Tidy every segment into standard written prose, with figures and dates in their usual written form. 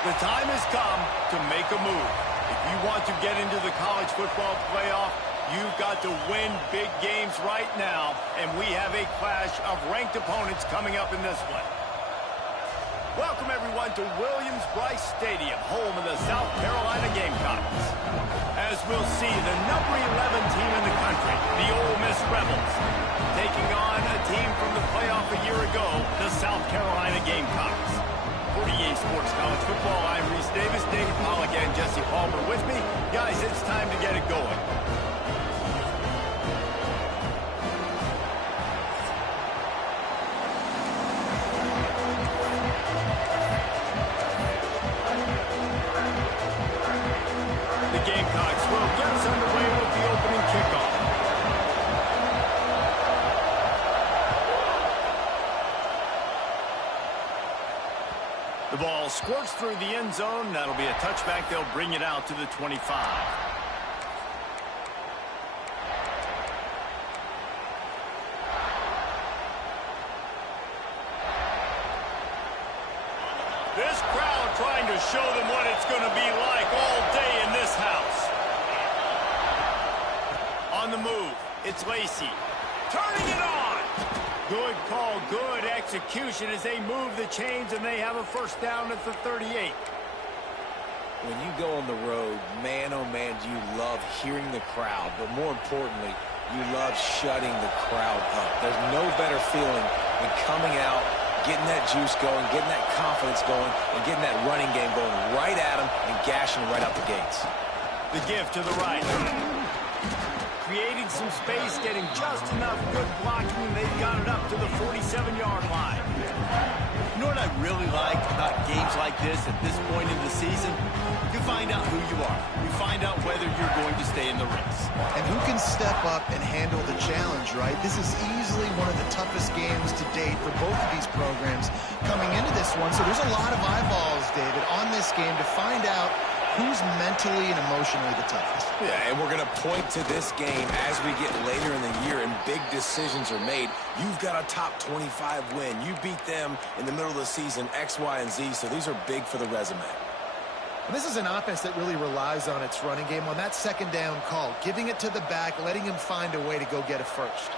The time has come to make a move. If you want to get into the college football playoff, you've got to win big games right now, and we have a clash of ranked opponents coming up in this one. Welcome, everyone, to Williams-Brice Stadium, home of the South Carolina Gamecocks. As we'll see, the number 11 team in the country, the Ole Miss Rebels, taking on a team from the playoff a year ago, the South Carolina Gamecocks. For EA Sports College Football, I'm Reese Davis, David Pollack, and Jesse Palmer with me. Guys, it's time to get it going. The Gamecocks will get us underway with the opening kickoff. The ball squirts through the end zone. That'll be a touchback. They'll bring it out to the 25. This crowd trying to show them what it's going to be like all day in this house. On the move, it's Lacey. Turning it on. Good call, good execution as they move the chains and they have a first down at the 38. When you go on the road, man, oh man, do you love hearing the crowd. But more importantly, you love shutting the crowd up. There's no better feeling than coming out, getting that juice going, getting that confidence going, and getting that running game going right at them and gashing them right out the gates. The give to the right. Creating some space, getting just enough good blocking, and they've got it up to the 47-yard line. You know what I really like about games like this at this point in the season? You find out who you are. You find out whether you're going to stay in the race. And who can step up and handle the challenge, right? This is easily one of the toughest games to date for both of these programs coming into this one. So there's a lot of eyeballs, David, on this game to find out who's mentally and emotionally the toughest. Yeah, and we're going to point to this game as we get later in the year and big decisions are made. You've got a top 25 win. You beat them in the middle of the season, X, Y, and Z, so these are big for the resume. And this is an offense that really relies on its running game on that second down call, giving it to the back, letting him find a way to go get a first.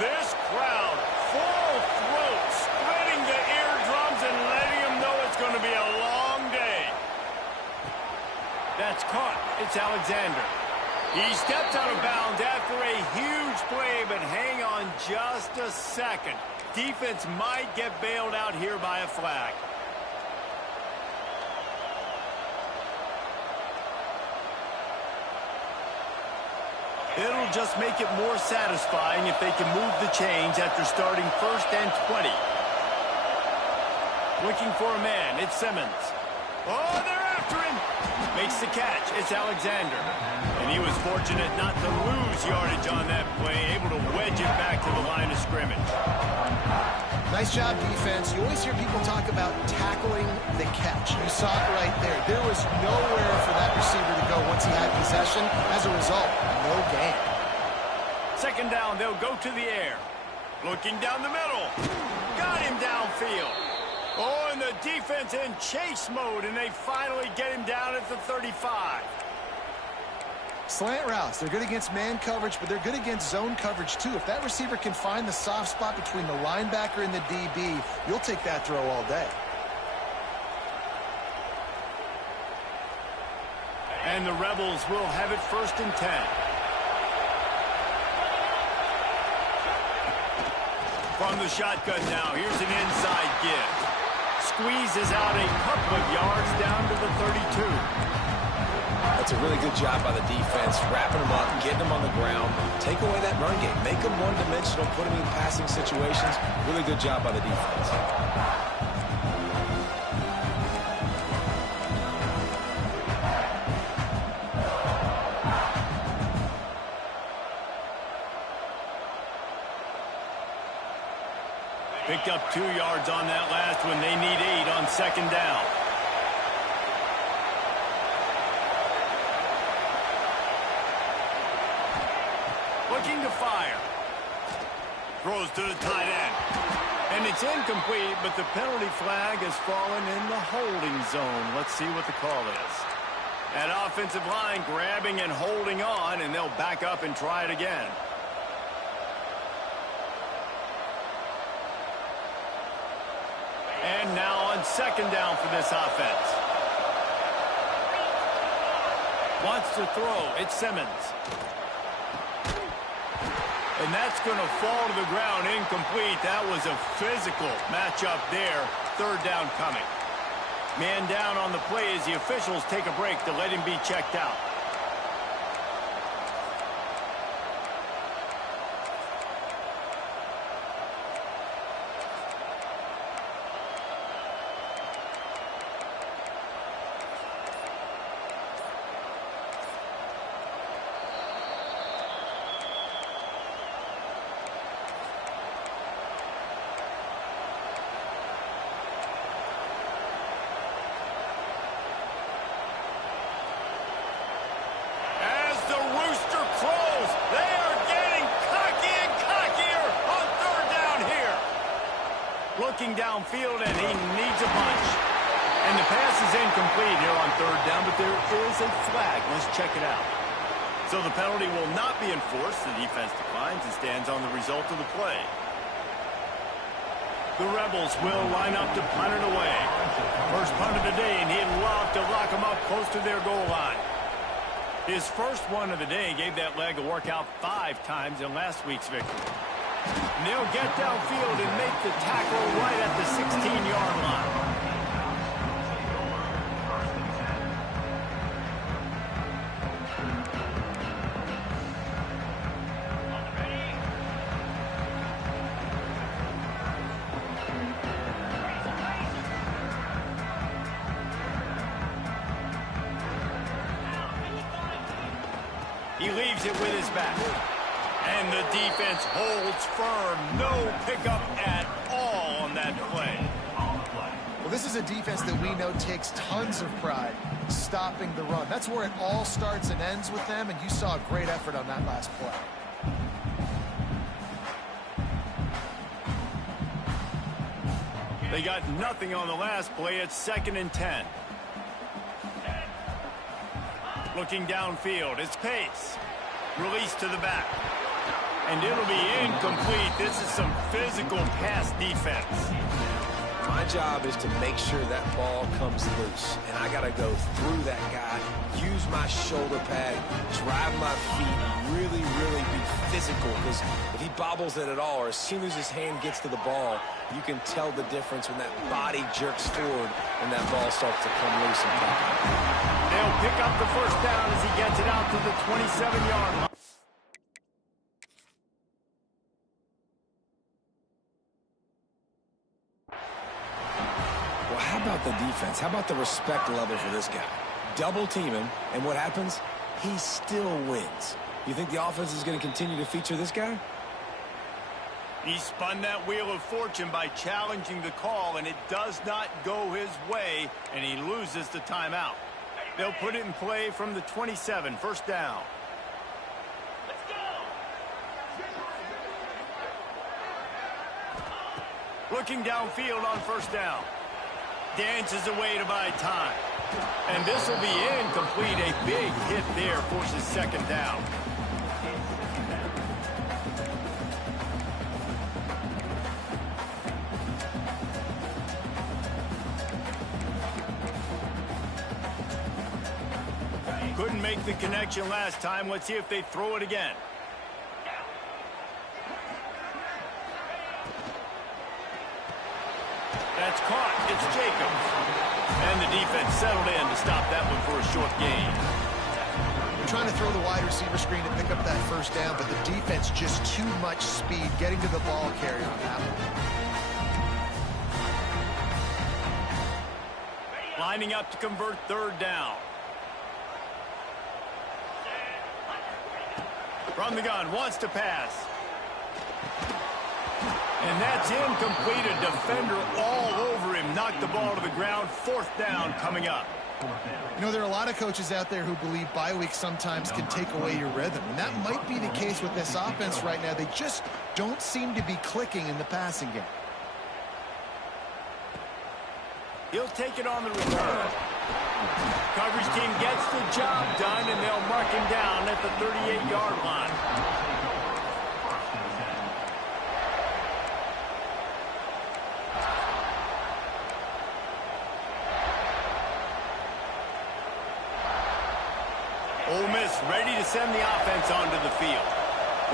This crowd, full throat, splitting the eardrums and letting them know it's going to be a long day. That's caught. It's Alexander. He steps out of bounds after a huge play, but hang on just a second. Defense might get bailed out here by a flag. It'll just make it more satisfying if they can move the chains after starting 1st and 20. Looking for a man. It's Simmons. Oh, they're after him. Makes the catch. It's Alexander. And he was fortunate not to lose yardage on that play, able to wedge it back to the line of scrimmage. Nice job, defense. You always hear people talk about tackling the catch. You saw it right there. There was nowhere for that receiver to go once he had possession. As a result, no gain. Second down, they'll go to the air. Looking down the middle. Got him downfield. Oh, and the defense in chase mode, and they finally get him down at the 35. Slant routes, they're good against man coverage, but they're good against zone coverage too. If that receiver can find the soft spot between the linebacker and the DB, you'll take that throw all day. And the Rebels will have it 1st and 10. From the shotgun now, here's an inside give. Squeezes out a couple of yards down to the 32. That's a really good job by the defense, wrapping them up, getting them on the ground, take away that run game, make them one-dimensional, put them in passing situations. Really good job by the defense. Picked up 2 yards on that last one. They need 8 on second down. Looking to fire. Throws to the tight end. And it's incomplete, but the penalty flag has fallen in the holding zone. Let's see what the call is. That offensive line grabbing and holding on, and they'll back up and try it again. And now on second down for this offense. Wants to throw. It's Simmons. And that's going to fall to the ground incomplete. That was a physical matchup there. Third down coming. Man down on the play as the officials take a break to let him be checked out. Looking downfield, and he needs a bunch. And the pass is incomplete here on third down, but there is a flag. Let's check it out. So the penalty will not be enforced. The defense declines and stands on the result of the play. The Rebels will line up to punt it away. First punt of the day, and he'd love to lock them up close to their goal line. His first one of the day gave that leg a workout 5 times in last week's victory. And they'll get downfield and make the tackle right at the 16-yard line. He leaves it with his back. And the defense holds firm. No pickup at all on that play. Well, this is a defense that we know takes tons of pride stopping the run. That's where it all starts and ends with them, and you saw a great effort on that last play. They got nothing on the last play. It's 2nd and 10. Looking downfield, it's Pace. Release to the back. And it'll be incomplete. This is some physical pass defense. My job is to make sure that ball comes loose. And I got to go through that guy, use my shoulder pad, drive my feet, really, really be physical. Because if he bobbles it at all, or as soon as his hand gets to the ball, you can tell the difference when that body jerks forward and that ball starts to come loose and pop. They'll pick up the first down as he gets it out to the 27-yard line. Well, how about the defense? How about the respect level for this guy? Double team him, and what happens? He still wins. You think the offense is going to continue to feature this guy? He spun that wheel of fortune by challenging the call, and it does not go his way, and he loses the timeout. They'll put it in play from the 27, first down. Let's go! Looking downfield on first down. Dances away to buy time. And this will be incomplete. A big hit there forces second down. Couldn't make the connection last time. Let's see if they throw it again. That's caught. It's Jacobs. And the defense settled in to stop that one for a short gain. They're trying to throw the wide receiver screen to pick up that first down, but the defense just too much speed getting to the ball carrier on that one. Lining up to convert third down. From the gun, wants to pass. And that's incomplete. A defender all over him. Knocked the ball to the ground. Fourth down coming up. You know, there are a lot of coaches out there who believe bye weeks sometimes can take away your rhythm. And that might be the case with this offense right now. They just don't seem to be clicking in the passing game. He'll take it on the return. Coverage team gets the job done, and they'll mark him down at the 38-yard line. Ole Miss ready to send the offense onto the field.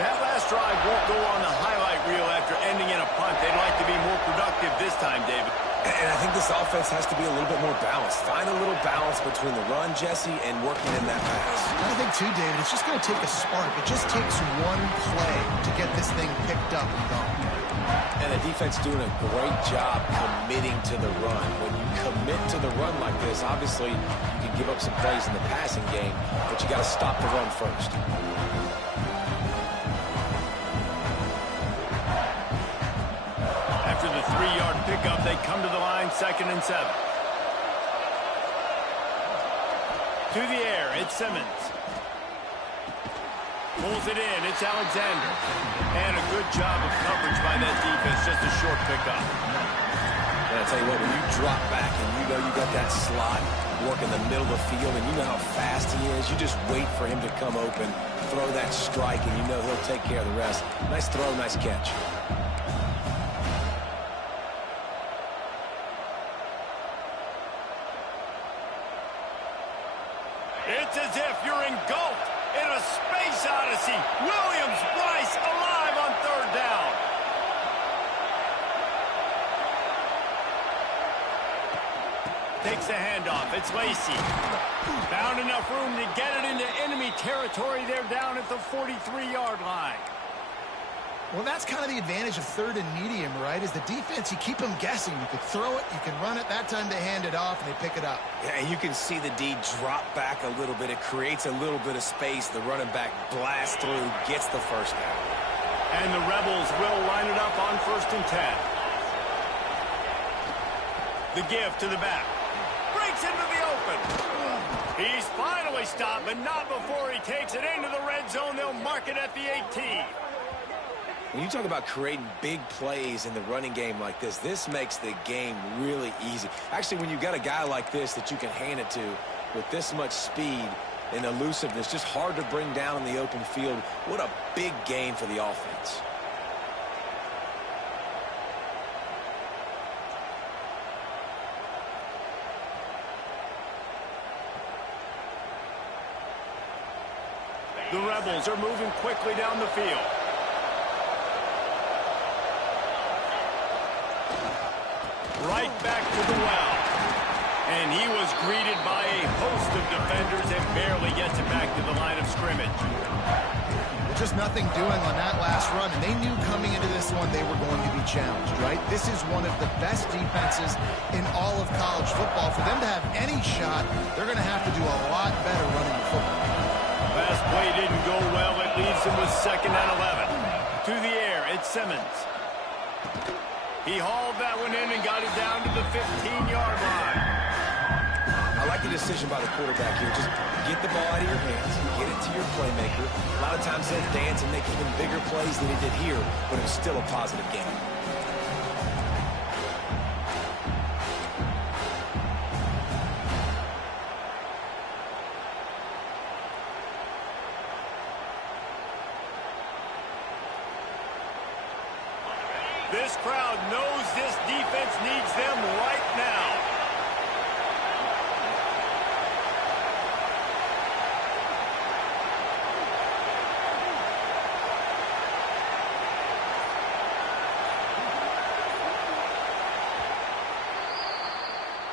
That last drive won't go on the highlight reel after ending in a punt. They'd like to be more productive this time, David. And I think this offense has to be a little bit more balanced. Find a little balance between the run, Jesse, and working in that pass. I think, too, David, it's just going to take a spark. It just takes one play to get this thing picked up and going. And the defense doing a great job committing to the run. When you commit to the run like this, obviously you can give up some plays in the passing game, but you got to stop the run first. After the 3-yard pickup, they come to the line, 2nd and 7. To the air, it's Simmons. Pulls it in, it's Alexander. And a good job of coverage by that defense, just a short pickup. And I'll tell you what, when you drop back and you know you got that slot work in the middle of the field and you know how fast he is, you just wait for him to come open, throw that strike, and you know he'll take care of the rest. Nice throw, nice catch. It's as if you're engulfed in a space odyssey. Williams-Brice alive on 3rd down. Takes the handoff. It's Lacy. Found enough room to get it into enemy territory. They're down at the 43-yard line. Well, that's kind of the advantage of 3rd and medium, right? Is the defense, you keep them guessing. You can throw it, you can run it. That time they hand it off, and they pick it up. Yeah, and you can see the D drop back a little bit. It creates a little bit of space. The running back blasts through, gets the 1st down. And the Rebels will line it up on 1st and 10. The give to the back. Breaks into the open. He's finally stopped, but not before he takes it into the red zone. They'll mark it at the 18. When you talk about creating big plays in the running game like this makes the game really easy. Actually, when you've got a guy like this that you can hand it to with this much speed and elusiveness, just hard to bring down in the open field, what a big game for the offense. The Rebels are moving quickly down the field. Right back to the well. And he was greeted by a host of defenders and barely gets it back to the line of scrimmage. Just nothing doing on that last run, and they knew coming into this one they were going to be challenged, right? This is one of the best defenses in all of college football. For them to have any shot, they're going to have to do a lot better running the football. Last play didn't go well. It leaves him with 2nd and 11. To the air, it's Simmons. He hauled that one in and got it down to the 15-yard line. I like the decision by the quarterback here. Just get the ball out of your hands, get it to your playmaker. A lot of times they'll dance and make even bigger plays than he did here, but it was still a positive game. This crowd knows this defense needs them right now.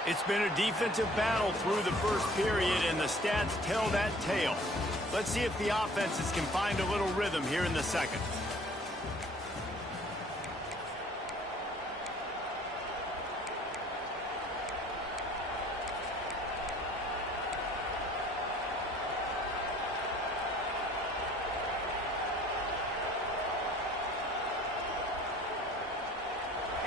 It's been a defensive battle through the first period, and the stats tell that tale. Let's see if the offenses can find a little rhythm here in the second.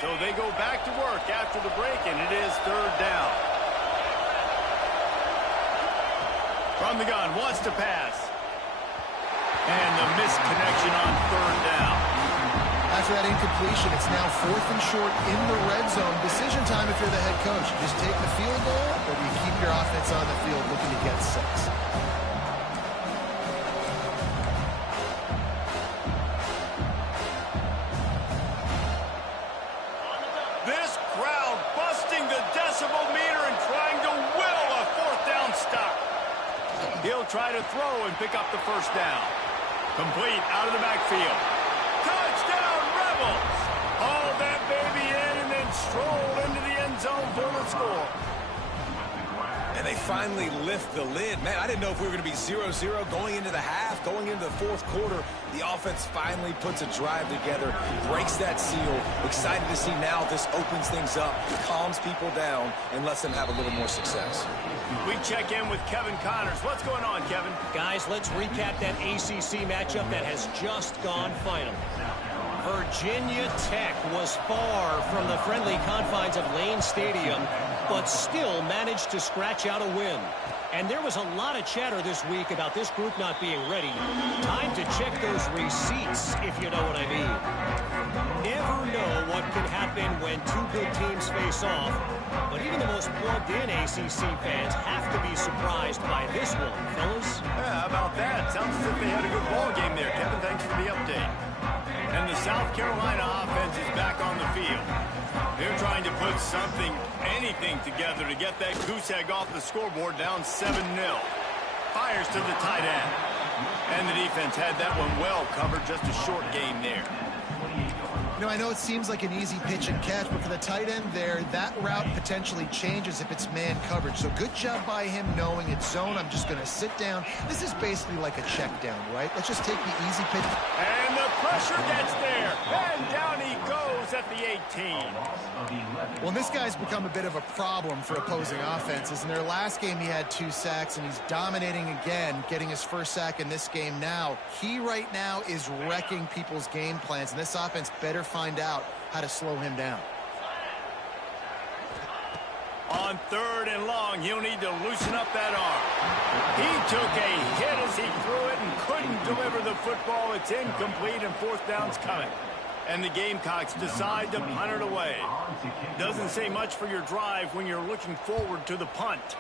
So they go back to work after the break, and it is 3rd down. From the gun, wants to pass. And the missed connection on 3rd down. After that incompletion, it's now 4th and short in the red zone. Decision time if you're the head coach. You just take the field goal, or do you keep your offense on the field looking to get 6? This crowd busting the decibel meter and trying to will a 4th down stop. He'll try to throw and pick up the first down. Complete out of the backfield. Touchdown, Rebels! Haul that baby in and then stroll into the end zone for the score. And they finally lift the lid. Man, I didn't know if we were going to be 0-0 going into the half, going into the 4th quarter. The offense finally puts a drive together, breaks that seal. Excited to see now this opens things up, calms people down, and lets them have a little more success. We check in with Kevin Connors. What's going on, Kevin? Guys, let's recap that ACC matchup that has just gone final. Virginia Tech was far from the friendly confines of Lane Stadium, but still managed to scratch out a win. And there was a lot of chatter this week about this group not being ready. Time to check those receipts, if you know what I mean. Never know what can happen when two good teams face off, but even the most plugged-in ACC fans have to be surprised by this one, fellas. Yeah, how about that? Sounds as if they had a good ball game there, Kevin. Thanks for the update. And the South Carolina offense is back on the field. They're trying to put something, anything together to get that goose egg off the scoreboard down 7-0. Fires to the tight end. And the defense had that one well covered, just a short game there. You know, I know it seems like an easy pitch and catch, but for the tight end there, that route potentially changes if it's man coverage. So good job by him knowing it's zone. I'm just going to sit down. This is basically like a check down, right? Let's just take the easy pitch. And the pressure gets there. And down he goes at the 18. Well, this guy's become a bit of a problem for opposing offenses. In their last game, he had 2 sacks, and he's dominating again, getting his first sack in this game now. He right now is wrecking people's game plans, and this offense better find out how to slow him down. On 3rd and long, he'll need to loosen up that arm. He took a hit as he threw it and couldn't deliver the football. It's incomplete, and 4th down's coming. And the Gamecocks decide to punt it away. Doesn't say much for your drive when you're looking forward to the punt.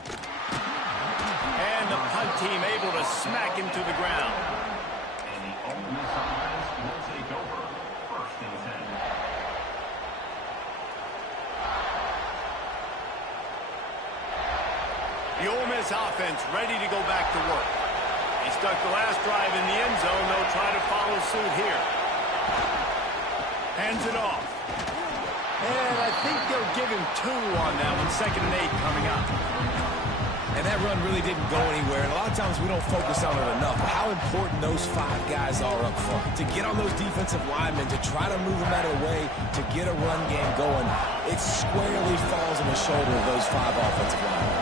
And the punt team able to smack him to the ground. And the Ole Miss offense will take over 1st and 10. The Ole Miss offense ready to go back to work. He stuck the last drive in the end zone. They'll try to follow suit here. Hands it off. And I think they'll give him 2 on that one. 2nd and 8 coming up. And that run really didn't go anywhere. And a lot of times we don't focus on it enough. But how important those 5 guys are up front. To get on those defensive linemen, to try to move them out of the way, to get a run game going, it squarely falls on the shoulder of those 5 offensive linemen.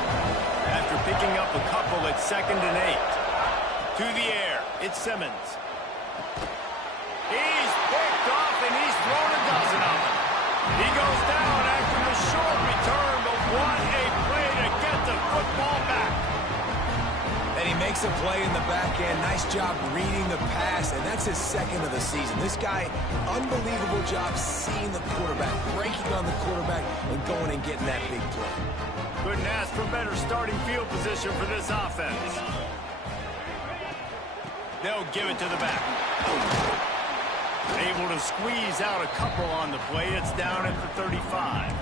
After picking up a couple at 2nd and 8. To the air, it's Simmons. He's picked off and he's thrown a dozen of them. He goes down after the short return, but what a play to get the football back. And he makes a play in the back end. Nice job reading the pass, and that's his 2nd of the season. This guy, unbelievable job seeing the quarterback, breaking on the quarterback, and going and getting that big play. Couldn't ask for better starting field position for this offense. They'll give it to the back. Able to squeeze out a couple on the play. It's down at the 35.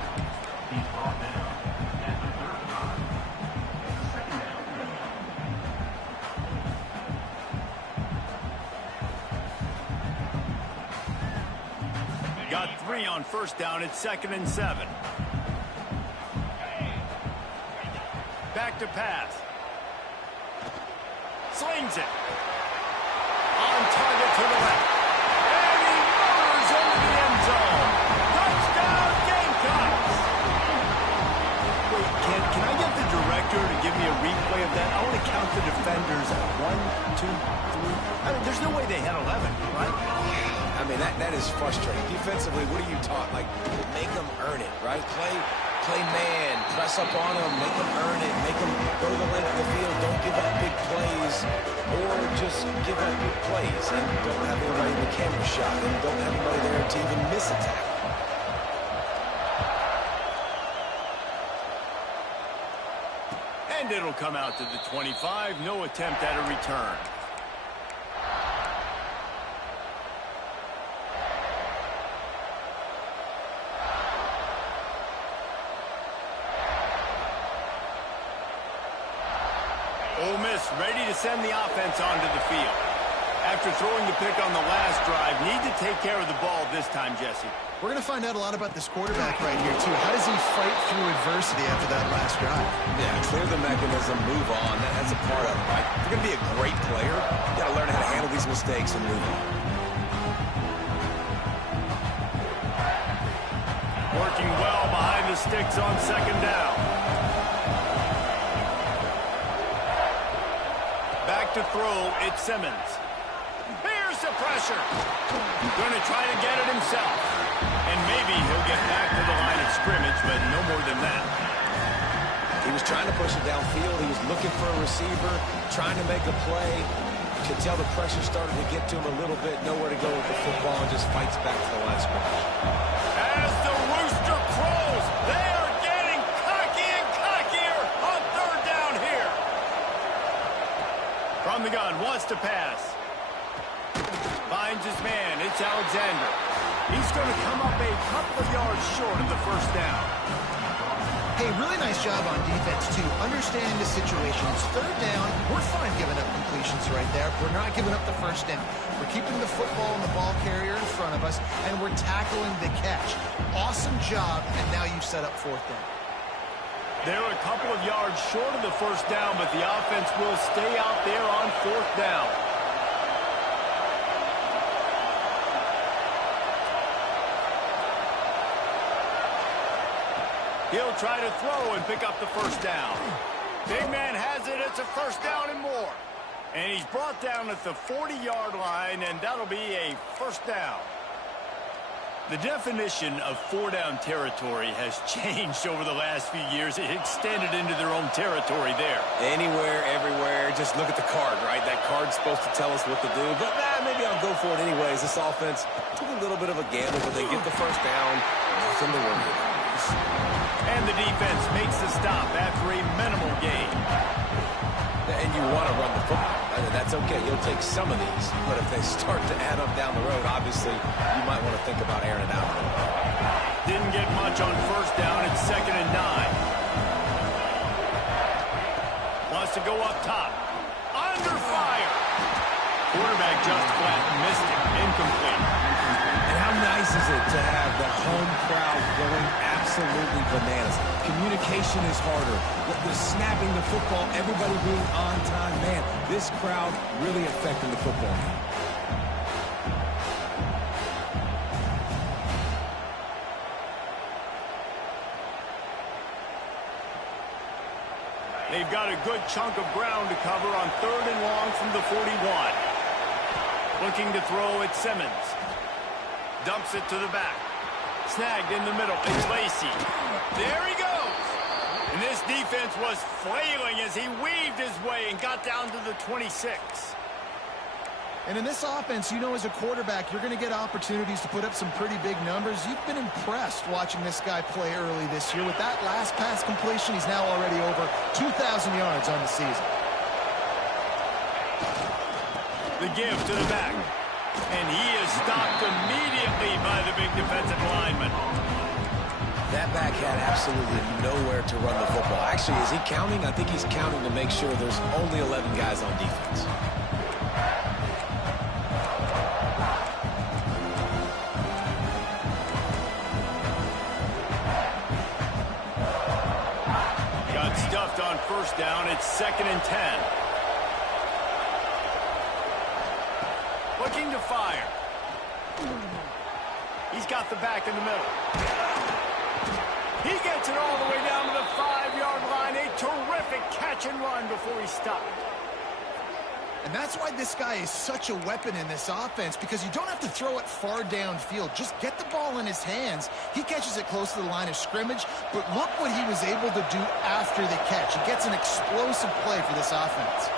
He's brought down at the 35. 2nd down. Got 3 on 1st down. It's 2nd and 7. Back to pass. Slings it. On target to the left. And he motors into the end zone. Touchdown, Gamecocks! Wait, can I get the director to give me a replay of that? I want to count the defenders at 1, 2, 3. I mean, there's no way they had 11, right? I mean, that is frustrating. Defensively, what are you taught? Like, make them earn it, right? Play man, press up on them, make them earn it, make them go the length of the field. Don't give up big plays, or just give up big plays and don't have anybody in the camera shot and don't have anybody there to even miss a tackle. And it'll come out to the 25. No attempt at a return. Ole Miss ready to send the offense onto the field. After throwing the pick on the last drive, need to take care of the ball this time, Jesse. We're going to find out a lot about this quarterback right here, too. How does he fight through adversity after that last drive? Yeah, clear the mechanism, move on. That's a part of it, right? If you're going to be a great player, you got to learn how to handle these mistakes and move on. Working well behind the sticks on second down. Back to throw, it's Simmons. Here's the pressure. Going to try to get it himself. And maybe he'll get back to the line of scrimmage, but no more than that. He was trying to push it downfield. He was looking for a receiver, trying to make a play. You could tell the pressure started to get to him a little bit. Nowhere to go with the football and just fights back to the line of scrimmage. As the rooster crows, they are getting cocky and cockier on third down here. From the gun, wants to pass. Finds his man. It's Alexander. He's going to come up a couple of yards short of the first down. Hey, really nice job on defense, too. Understanding the situation. It's third down. We're fine giving up completions right there. We're not giving up the first down. We're keeping the football and the ball carrier in front of us, and we're tackling the catch. Awesome job, and now you've set up fourth down. They're a couple of yards short of the first down, but the offense will stay out there on fourth down. He'll try to throw and pick up the first down. Big man has it. It's a first down and more. And he's brought down at the 40-yard line, and that'll be a first down. The definition of four-down territory has changed over the last few years. It extended into their own territory there. Anywhere, everywhere, just look at the card, right? That card's supposed to tell us what to do, but maybe I'll go for it anyways. This offense took a little bit of a gamble, but they get the first down. Nothing to worry about. And the defense makes the stop after a minimal gain. And you want to run the football, right? And that's okay. You'll take some of these. But if they start to add up down the road, obviously, you might want to think about airing it out a little bit. Didn't get much on first down. It's 2nd and 9. Wants to go up top. Under fire. Quarterback just flat missed it. Incomplete. And how nice is it to have the home crowd going absolutely bananas? Communication is harder. The snapping the football, everybody being on time. Man, this crowd really affecting the football game. They've got a good chunk of ground to cover on 3rd and long from the 41. Looking to throw at Simmons. Dumps it to the back. Snagged in the middle. It's Lacy. There he goes. And this defense was flailing as he weaved his way and got down to the 26. And in this offense, you know, as a quarterback, you're going to get opportunities to put up some pretty big numbers. You've been impressed watching this guy play early this year. With that last pass completion, he's now already over 2,000 yards on the season. The give to the back. And he is stopped immediately by the big defensive lineman. That back had absolutely nowhere to run the football. Actually, is he counting? I think he's counting to make sure there's only 11 guys on defense. Got stuffed on first down. It's 2nd and 10. Looking to fire. He's got the back in the middle. He gets it all the way down to the 5-yard line. A terrific catch and run before he stopped. And that's why this guy is such a weapon in this offense, because you don't have to throw it far downfield. Just get the ball in his hands. He catches it close to the line of scrimmage, but look what he was able to do after the catch. He gets an explosive play for this offense.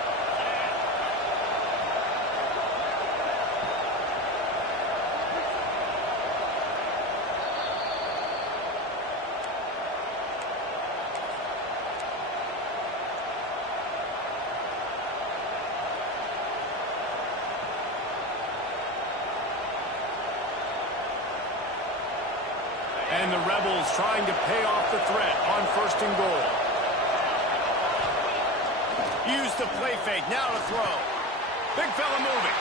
And the Rebels trying to pay off the threat on 1st and goal. Use the play fake, now to throw. Big fella moving.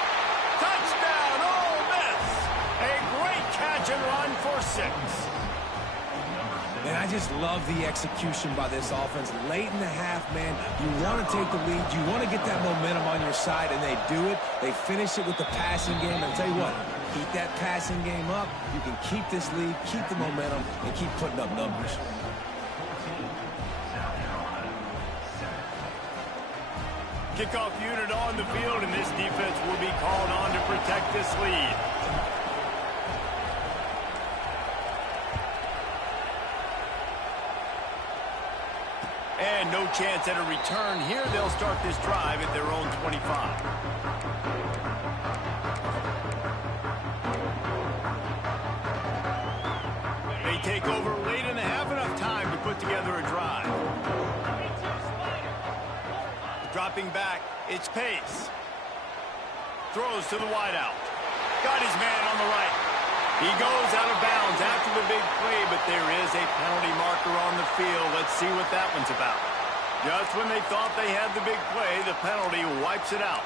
Touchdown, Ole Miss! A great catch and run for 6. Man, I just love the execution by this offense. Late in the half, man, you want to take the lead. You want to get that momentum on your side, and they do it. They finish it with the passing game. And I'll tell you what, keep that passing game up. You can keep this lead, keep the momentum, and keep putting up numbers. Kickoff unit on the field, and this defense will be called on to protect this lead. And no chance at a return here. They'll start this drive at their own 25. They take over late and have enough time to put together a drive. Dropping back, it's Pace. Throws to the wideout. Got his man on the right. He goes out of bounds after the big play, but there is a penalty marker on the field. Let's see what that one's about. Just when they thought they had the big play, the penalty wipes it out.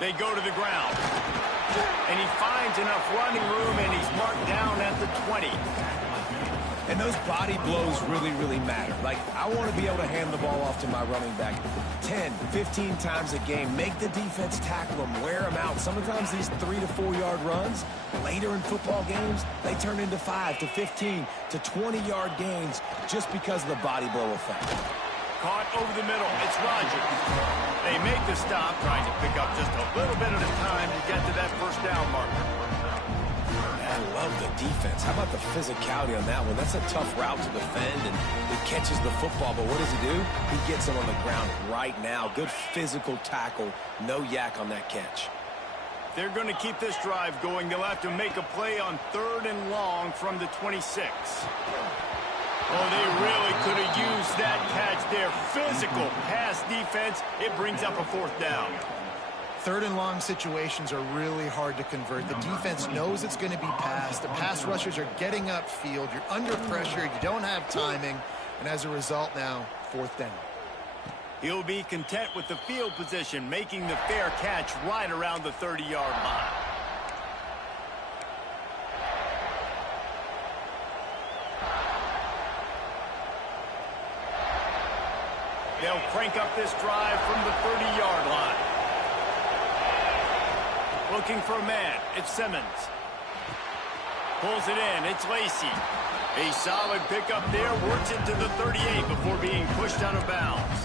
They go to the ground. And he finds enough running room, and he's marked down at the 20. And those body blows really, really matter. Like, I want to be able to hand the ball off to my running back 10, 15 times a game. Make the defense tackle them, wear them out. Sometimes these 3 to 4 yard runs, later in football games, they turn into 5 to 15 to 20 yard gains just because of the body blow effect. Caught over the middle. It's Rodgers. They make the stop, trying to pick up just a little bit at a time to get to that 1st down marker. I love the defense. How about the physicality on that one? That's a tough route to defend, and he catches the football, but what does he do? He gets him on the ground right now. Good physical tackle. No yak on that catch. They're going to keep this drive going. They'll have to make a play on 3rd and long from the 26. Oh, they really could have used that catch there. Physical pass defense. It brings up a 4th down. 3rd and long situations are really hard to convert. The defense knows it's going to be passed. The pass rushers are getting upfield. You're under pressure. You don't have timing. And as a result now, 4th down. He'll be content with the field position, making the fair catch right around the 30-yard line. They'll crank up this drive from the 30-yard line. Looking for a man. It's Simmons. Pulls it in. It's Lacy. A solid pickup there. Works it to the 38 before being pushed out of bounds.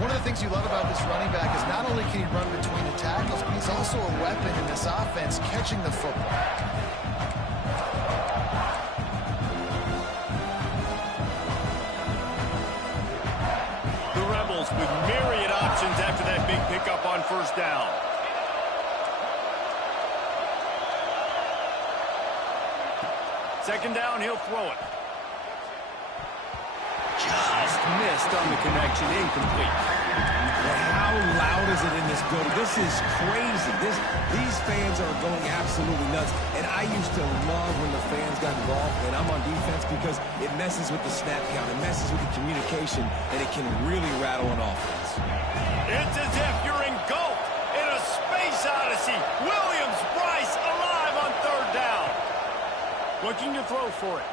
One of the things you love about this running back is not only can he run between the tackles, but he's also a weapon in this offense catching the football. With myriad options after that big pickup on 1st down. Second down, he'll throw it. Just missed on the connection, incomplete. But how loud is it in this building? This is crazy. These fans are going absolutely nuts. And I used to love when the fans got involved, and I'm on defense because it messes with the snap count. It messes with the communication, and it can really rattle an offense. It's as if you're engulfed in a space odyssey. Williams-Brice alive on 3rd down. Looking to throw for it.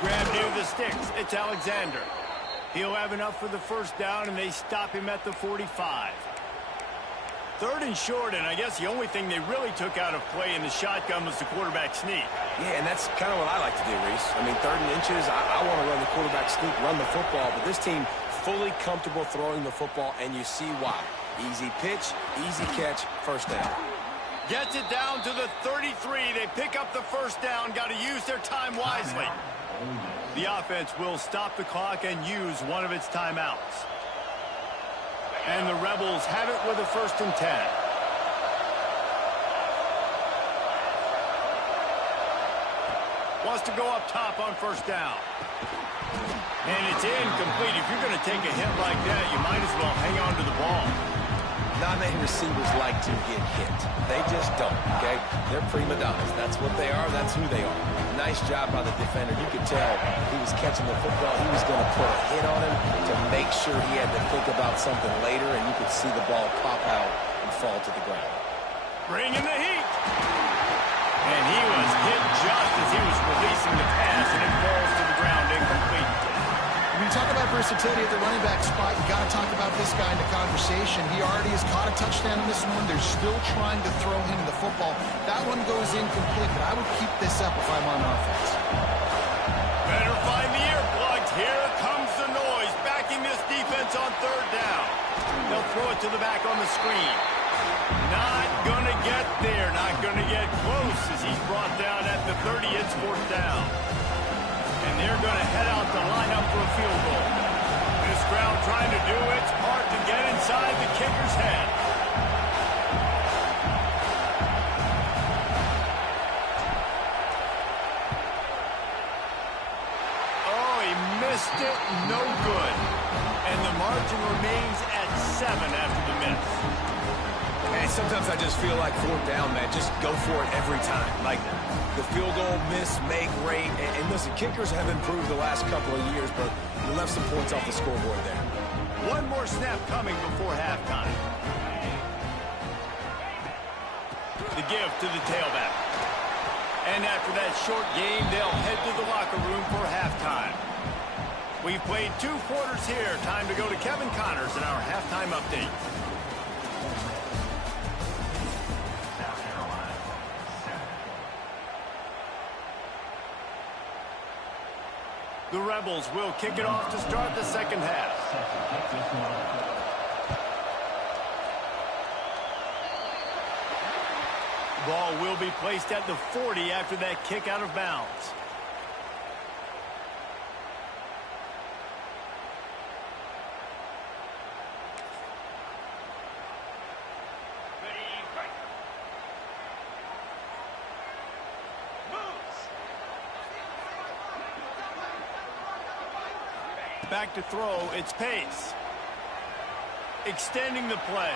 Grab near the sticks. It's Alexander. He'll have enough for the 1st down, and they stop him at the 45. 3rd and short, and I guess the only thing they really took out of play in the shotgun was the quarterback sneak. Yeah, and that's kind of what I like to do, Reese. I mean, 3rd and inches, I want to run the quarterback sneak, run the football, but this team fully comfortable throwing the football, and you see why. Easy pitch, easy catch, first down. Gets it down to the 33. They pick up the first down. Got to use their time wisely. The offense will stop the clock and use one of its timeouts. And the Rebels have it with a 1st and 10. Wants to go up top on 1st down. And it's incomplete. If you're going to take a hit like that, you might as well hang on to the ball. Not many receivers like to get hit. They just don't, okay? They're prima donnas. That's what they are. That's who they are. Nice job by the defender. You could tell he was catching the football. He was going to put a hit on him to make sure he had to think about something later, and you could see the ball pop out and fall to the ground. Bringing the heat. And he was hit just as he was releasing the pass, and it falls to the ground incomplete. When you talk about versatility at the running back spot, you got to talk about this guy in the conversation. He already has caught a touchdown in this one. They're still trying to throw him the football. That one goes incomplete, but I would keep this up if I'm on offense. Better find the earplugs. Here comes the noise, backing this defense on 3rd down. They'll throw it to the back on the screen. Not going to get there, not going to get close as he's brought down at the 30. It's 4th down. And they're going to head out to line up for a field goal. This crowd trying to do its part to get inside the kicker's head. Oh, he missed it. No good. And the margin remains at 7 after the miss. And sometimes I just feel like 4th down, man. Just go for it every time. Like the field goal miss, make rate. And listen, kickers have improved the last couple of years, but you left some points off the scoreboard there. One more snap coming before halftime. The give to the tailback. And after that short game, they'll head to the locker room for halftime. We've played 2 quarters here. Time to go to Kevin Connors in our halftime update. The Rebels will kick it off to start the 2nd half. Ball will be placed at the 40 after that kick out of bounds. Back to throw, it's Pace. Extending the play.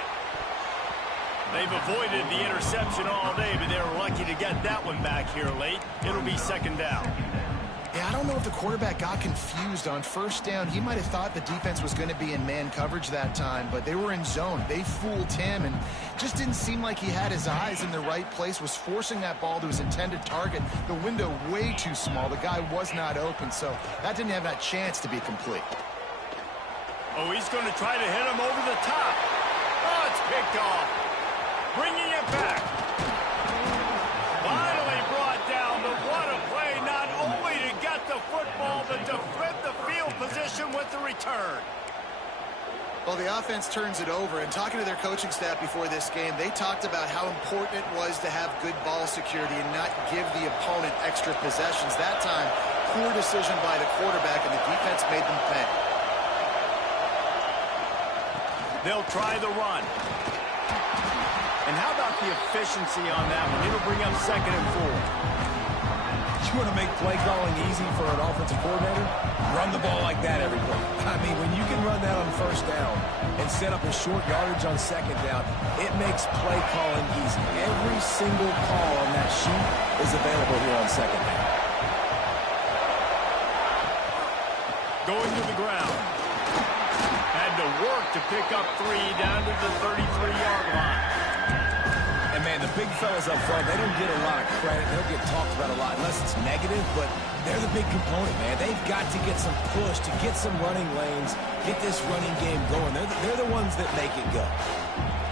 They've avoided the interception all day, but they're lucky to get that one back here late. It'll be 2nd down. Yeah, I don't know if the quarterback got confused on 1st down. He might have thought the defense was going to be in man coverage that time, but they were in zone. They fooled him, and just didn't seem like he had his eyes in the right place, was forcing that ball to his intended target. The window way too small. The guy was not open, so that didn't have that chance to be complete. Oh, he's going to try to hit him over the top. Oh, it's picked off. Bringing it back. Finally brought down, but what a play, not only to get the football, but to flip the field position with the return. Well, the offense turns it over, and talking to their coaching staff before this game, they talked about how important it was to have good ball security and not give the opponent extra possessions. That time, poor decision by the quarterback, and the defense made them pay. They'll try the run. And how about the efficiency on that one? It'll bring up 2nd and 4. You want to make play calling easy for an offensive coordinator? Run the ball like that every play. I mean, when you can run that on 1st down and set up a short yardage on 2nd down, it makes play calling easy. Every single call on that sheet is available here on 2nd down. Going to the ground. Had to work to pick up 3 down to the 33-yard line. And, man, the big fellas up front, they don't get a lot of credit. They don't get talked about a lot unless it's negative, but they're the big component, man. They've got to get some push, to get some running lanes, get this running game going. They're the ones that make it go.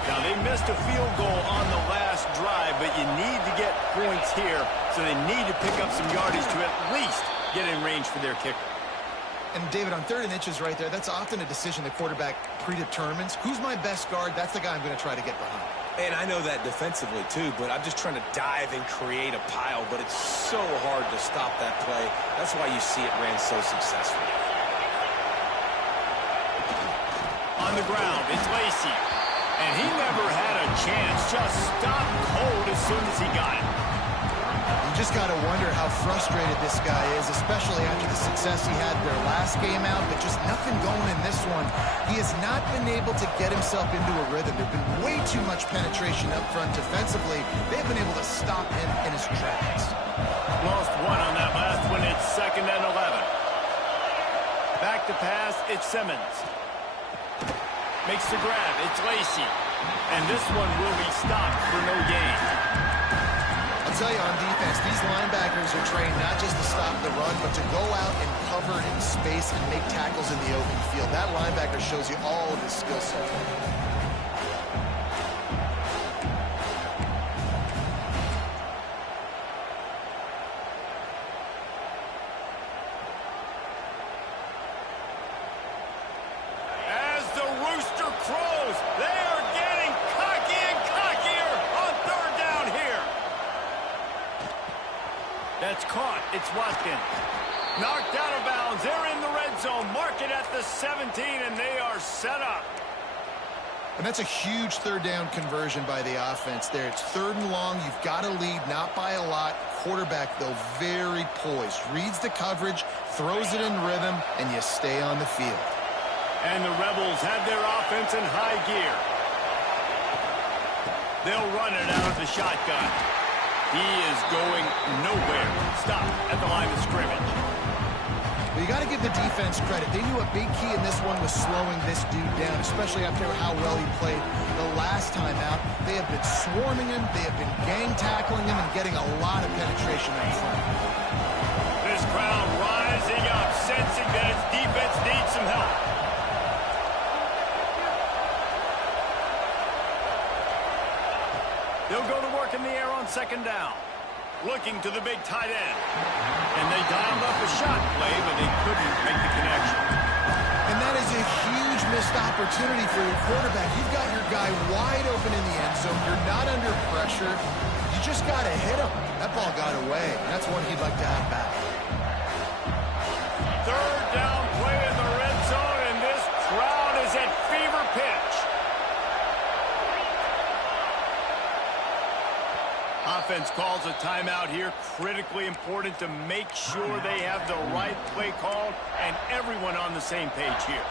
Now, they missed a field goal on the last drive, but you need to get points here, so they need to pick up some yardage to at least get in range for their kicker. And, David, on 3rd and inches right there, that's often a decision the quarterback predetermines. Who's my best guard? That's the guy I'm going to try to get behind. And I know that defensively, too, but I'm just trying to dive and create a pile, but it's so hard to stop that play. That's why you see it ran so successfully. On the ground, it's Lacy. And he never had a chance. Just stopped cold as soon as he got it. You just got to wonder how frustrated this guy is, especially after the success he had their last game out, but just nothing going in this one. He has not been able to get himself into a rhythm. There's been way too much penetration up front defensively. They've been able to stop him in his tracks. Lost one on that last one. It's 2nd and 11. Back to pass, it's Simmons. Makes the grab, it's Lacy. And this one will be stopped for no gain. I'll tell you, on defense, these linebackers are trained not just to stop the run, but to go out and cover in space and make tackles in the open field. That linebacker shows you all of his skill set. As the rooster crows, they are getting cocky and cockier on 3rd down here. That's caught. It's Watkins. Knocked out of bounds. They're in the red zone. Mark it at the 17, and they are set up. And that's a huge 3rd down conversion by the offense there. It's 3rd and long. You've got to lead, not by a lot. Quarterback, though, very poised. Reads the coverage, throws it in rhythm, and you stay on the field. And the Rebels have their offense in high gear. They'll run it out of the shotgun. He is going nowhere. Stop at the line of scrimmage. Well, you got to give the defense credit. They knew a big key in this one was slowing this dude down, especially after how well he played the last time out. They have been swarming him. They have been gang tackling him and getting a lot of penetration up front. This crowd rising up, sensing that its defense needs some help. They'll go to work in the air on 2nd down. Looking to the big tight end. And they dialed up a shot play, but they couldn't make the connection. And that is a huge missed opportunity for your quarterback. You've got your guy wide open in the end zone. You're not under pressure. You just got to hit him. That ball got away. That's one he'd like to have back. 3rd down play in the red zone, and this crowd is at fever pitch. Offense calls a timeout here. Critically important to make sure they have the right play called and everyone on the same page here.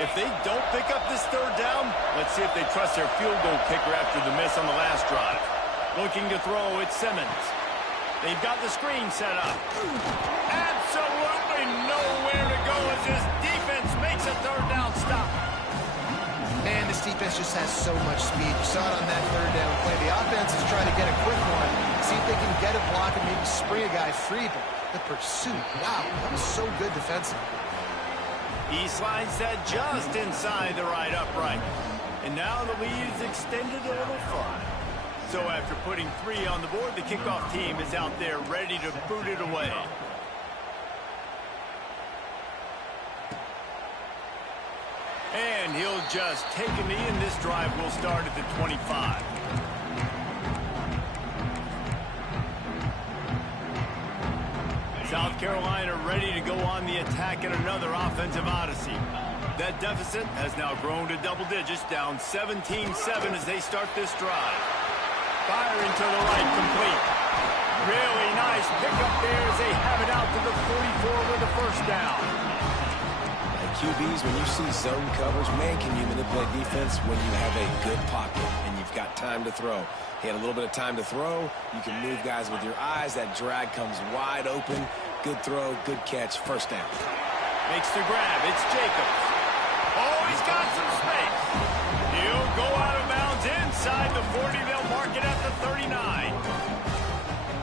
If they don't pick up this 3rd down, let's see if they trust their field goal kicker after the miss on the last drive. Looking to throw, it's Simmons. They've got the screen set up. Absolutely nowhere to go as this defense makes a 3rd down stop. Man, this defense just has so much speed. You saw it on that 3rd down play. The offense is trying to get a quick one, see if they can get a block and maybe spring a guy free. But the pursuit, wow, that was so good defensively. He slides that just inside the right upright. And now the lead is extended a little further. So after putting 3 on the board, the kickoff team is out there ready to boot it away. And he'll just take a knee, and this drive will start at the 25. South Carolina ready to go on the attack in another offensive odyssey. That deficit has now grown to double digits, down 17-7 as they start this drive. Firing to the right, complete. Really nice pickup there as they have it out to the 44 with the 1st down. QBs, when you see zone coverage, man, can you manipulate defense when you have a good pocket and you've got time to throw. He had a little bit of time to throw. You can move guys with your eyes. That drag comes wide open. Good throw, good catch, 1st down. Makes the grab. It's Jacobs. Oh, he's got some space. He'll go out of bounds inside the 40. They'll mark it at the 39.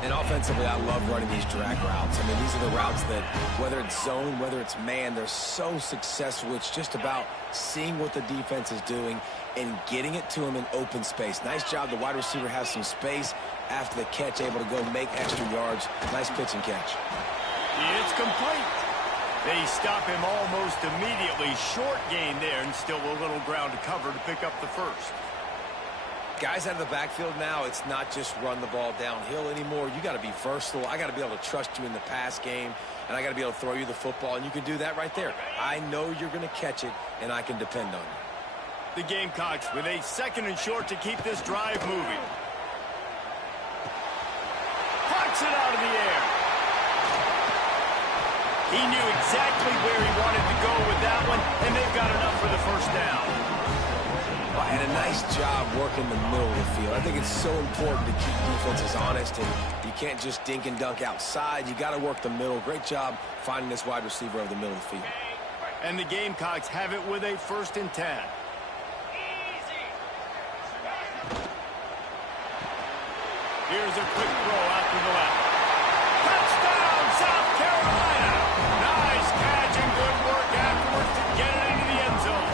And offensively, I love running these drag routes. I mean, these are the routes that, whether it's zone, whether it's man, they're so successful. It's just about seeing what the defense is doing and getting it to him in open space. Nice job. The wide receiver has some space after the catch, able to go make extra yards. Nice pitch and catch. It's complete. They stop him almost immediately. Short gain there, and still a little ground to cover to pick up the first. Guys out of the backfield now, it's not just run the ball downhill anymore. You got to be versatile. I got to be able to trust you in the pass game, and I got to be able to throw you the football, and you can do that right there. I know you're going to catch it, and I can depend on you. The Gamecocks with a 2nd and short to keep this drive moving. Plucks it out of the air. He knew exactly where he wanted to go with that one, and they've got enough for the first down. And a nice job working the middle of the field. I think it's so important to keep defenses honest, and you can't just dink and dunk outside. You got to work the middle. Great job finding this wide receiver over the middle of the field. And the Gamecocks have it with a 1st and 10. Here's a quick throw out to the left. Touchdown, South Carolina! Nice catch and good work afterwards to get it into the end zone.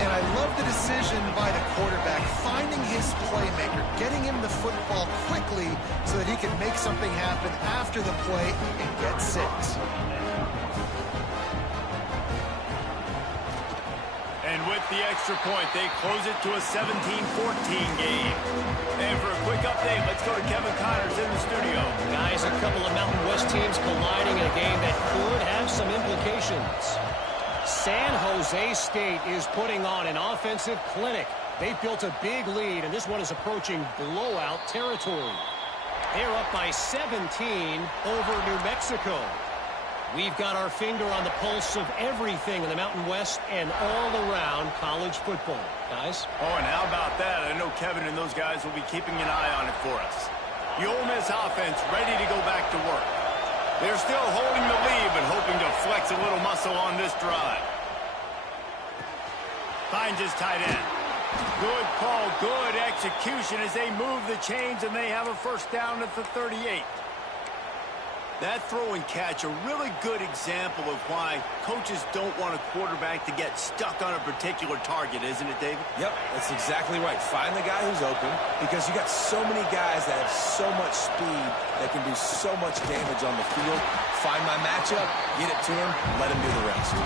And I love the decision by the quarterback, finding his playmaker, getting him the football quickly so that he can make something happen after the play and get 6. And with the extra point, they close it to a 17-14 game. And for a quick update, let's go to Kevin Connors in the studio. Guys, a couple of Mountain West teams colliding in a game that could have some implications. San Jose State is putting on an offensive clinic. They've built a big lead, and this one is approaching blowout territory. They're up by 17 over New Mexico. We've got our finger on the pulse of everything in the Mountain West and all around college football. Guys? Oh, and how about that? I know Kevin and those guys will be keeping an eye on it for us. The Ole Miss offense ready to go back to work. They're still holding the lead, but hoping to flex a little muscle on this drive. Finds his tight end. Good call, good execution as they move the chains, and they have a first down at the 38. That throw and catch, a really good example of why coaches don't want a quarterback to get stuck on a particular target, isn't it, David? Yep, that's exactly right. Find the guy who's open, because you got so many guys that have so much speed that can do so much damage on the field. Find my matchup, get it to him, let him do the rest.